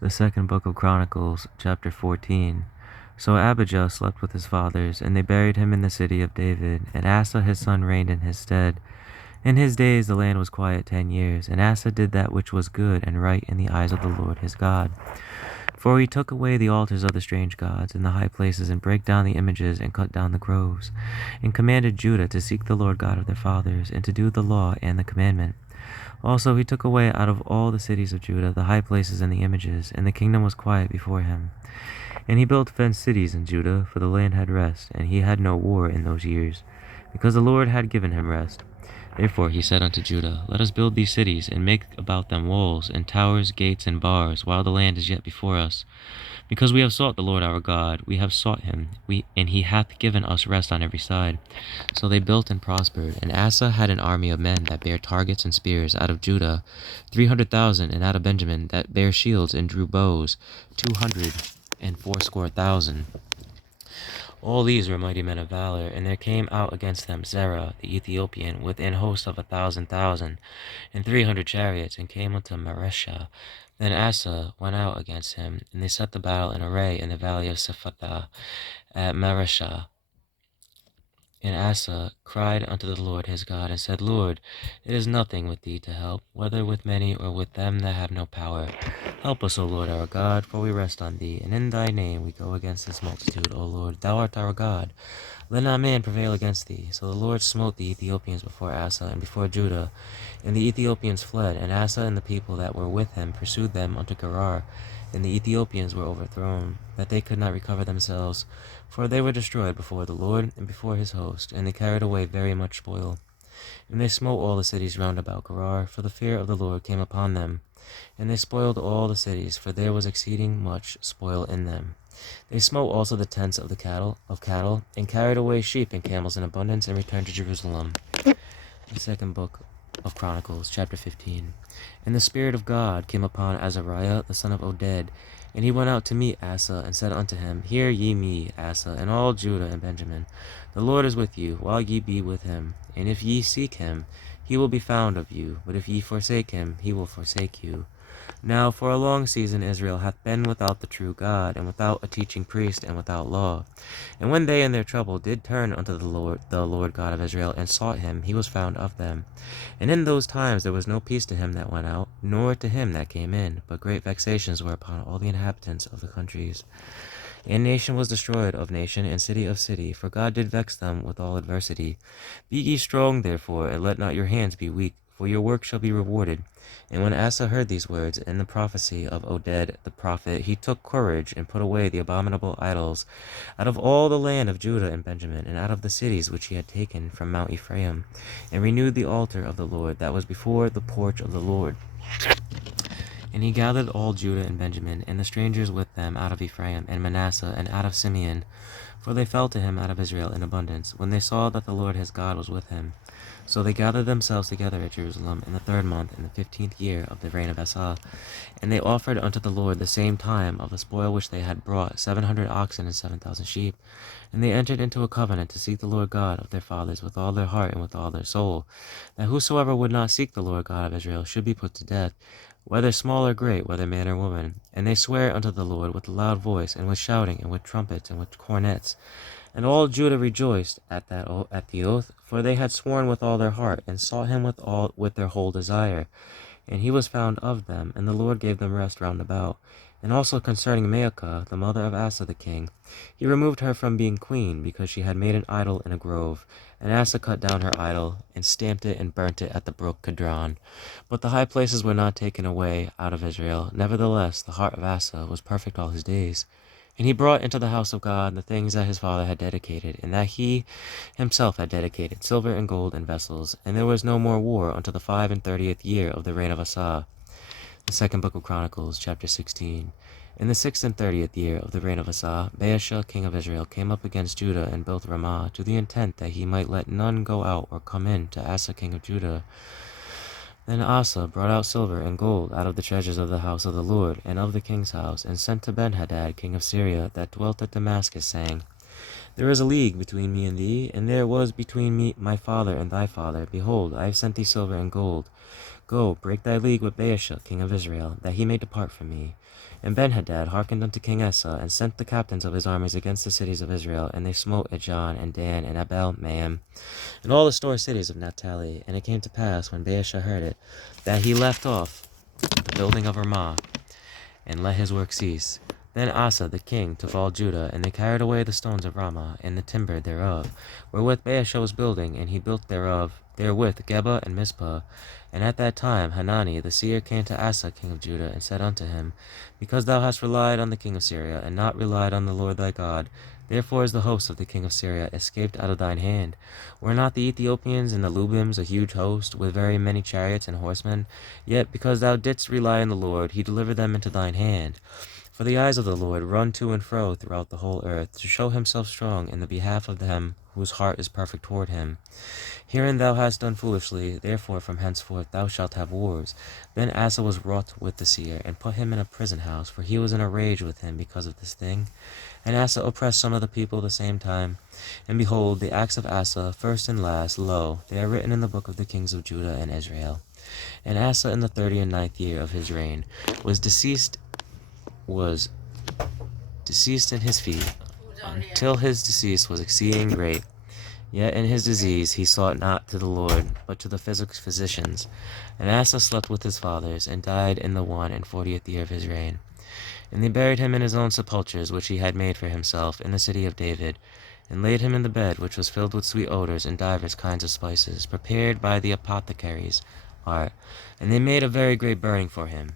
The second book of Chronicles, chapter 14. So Abijah slept with his fathers, and they buried him in the city of David, and Asa his son reigned in his stead. In his days the land was quiet 10 years, and Asa did that which was good and right in the eyes of the Lord his God. For he took away the altars of the strange gods in the high places, and brake down the images, and cut down the groves, and commanded Judah to seek the Lord God of their fathers, and to do the law and the commandment. Also he took away out of all the cities of Judah the high places and the images, and the kingdom was quiet before him. And he built fenced cities in Judah, for the land had rest, and he had no war in those years, because the Lord had given him rest. Therefore he said unto Judah, Let us build these cities, and make about them walls, and towers, gates, and bars, while the land is yet before us. Because we have sought the Lord our God, we have sought him, and he hath given us rest on every side. So they built and prospered. And Asa had an army of men that bare targets and spears out of Judah, 300,000, and out of Benjamin that bare shields and drew bows, 280,000. All these were mighty men of valor, and there came out against them Zerah the Ethiopian with an host of 1,000,000, and 300 chariots, and came unto Mareshah. Then Asa went out against him, and they set the battle in array in the valley of Sephathah at Mareshah. And Asa cried unto the Lord his God, and said, Lord, it is nothing with thee to help, whether with many or with them that have no power. Help us, O Lord our God, for we rest on thee, and in thy name we go against this multitude, O Lord. Thou art our God. Let not man prevail against thee. So the Lord smote the Ethiopians before Asa and before Judah, and the Ethiopians fled, and Asa and the people that were with him pursued them unto Gerar. And the Ethiopians were overthrown, that they could not recover themselves, for they were destroyed before the Lord and before his host, and they carried away very much spoil. And they smote all the cities round about Gerar, for the fear of the Lord came upon them. And they spoiled all the cities, for there was exceeding much spoil in them. They smote also the tents of the cattle, and carried away sheep and camels in abundance, and returned to Jerusalem. The second book of Chronicles, chapter 15. And the Spirit of God came upon Azariah the son of Oded, and he went out to meet Asa, and said unto him, Hear ye me, Asa, and all Judah and Benjamin. The Lord is with you, while ye be with him. And if ye seek him, he will be found of you. But if ye forsake him, he will forsake you. Now for a long season Israel hath been without the true God, and without a teaching priest, and without law. And when they in their trouble did turn unto the Lord God of Israel, and sought him, he was found of them. And in those times there was no peace to him that went out, nor to him that came in, but great vexations were upon all the inhabitants of the countries. And nation was destroyed of nation, and city of city, for God did vex them with all adversity. Be ye strong therefore, and let not your hands be weak, for your work shall be rewarded. And when Asa heard these words and the prophecy of Oded the prophet, he took courage, and put away the abominable idols out of all the land of Judah and Benjamin, and out of the cities which he had taken from Mount Ephraim, and renewed the altar of the Lord that was before the porch of the Lord. And he gathered all Judah and Benjamin, and the strangers with them out of Ephraim and Manasseh, and out of Simeon, for they fell to him out of Israel in abundance, when they saw that the Lord his God was with him. So they gathered themselves together at Jerusalem in the 3rd month, in the 15th year of the reign of Asa. And they offered unto the Lord the same time of the spoil which they had brought, 700 oxen and 7,000 sheep. And they entered into a covenant to seek the Lord God of their fathers with all their heart and with all their soul, that whosoever would not seek the Lord God of Israel should be put to death, whether small or great, whether man or woman. And they sware unto the Lord with a loud voice, and with shouting, and with trumpets, and with cornets. And all Judah rejoiced at the oath, for they had sworn with all their heart, and sought him with their whole desire. And he was found of them, and the Lord gave them rest round about. And also concerning Maacah, the mother of Asa the king, he removed her from being queen, because she had made an idol in a grove. And Asa cut down her idol, and stamped it, and burnt it at the brook Kidron. But the high places were not taken away out of Israel. Nevertheless, the heart of Asa was perfect all his days. And he brought into the house of God the things that his father had dedicated, and that he himself had dedicated, silver and gold and vessels. And there was no more war until the 35th year of the reign of Asa. The second book of Chronicles, chapter 16. In the 36th year of the reign of Asa, Baasha king of Israel came up against Judah and built Ramah, to the intent that he might let none go out or come in to Asa king of Judah. Then Asa brought out silver and gold out of the treasures of the house of the Lord and of the king's house, and sent to Benhadad king of Syria, that dwelt at Damascus, saying, There is a league between me and thee, and there was between me my father and thy father. Behold, I have sent thee silver and gold. Go, break thy league with Baasha, king of Israel, that he may depart from me. And Benhadad hearkened unto King Asa, and sent the captains of his armies against the cities of Israel, and they smote Ijon, and Dan, and Abel Maim, and all the store cities of Naphtali. And it came to pass, when Baasha heard it, that he left off the building of Ramah, and let his work cease. Then Asa the king took all Judah, and they carried away the stones of Ramah, and the timber thereof, wherewith Baasha was building, and he built therewith Geba and Mizpah. And at that time Hanani the seer came to Asa king of Judah, and said unto him, Because thou hast relied on the king of Syria, and not relied on the Lord thy God, therefore is the host of the king of Syria escaped out of thine hand. Were not the Ethiopians and the Lubims a huge host, with very many chariots and horsemen? Yet because thou didst rely on the Lord, he delivered them into thine hand. For the eyes of the Lord run to and fro throughout the whole earth, to show himself strong in the behalf of them whose heart is perfect toward him. Herein thou hast done foolishly, therefore from henceforth thou shalt have wars. Then Asa was wroth with the seer, and put him in a prison house, for he was in a rage with him because of this thing. And Asa oppressed some of the people the same time. And behold, the acts of Asa, first and last, lo, they are written in the book of the kings of Judah and Israel. And Asa in the 39th year of his reign was deceased in his feet, until his decease was exceeding great. Yet in his disease he sought not to the Lord, but to the physicians. And Asa slept with his fathers, and died in the 41st year of his reign. And they buried him in his own sepulchres, which he had made for himself, in the city of David, and laid him in the bed, which was filled with sweet odors and divers kinds of spices, prepared by the apothecaries' art. And they made a very great burning for him.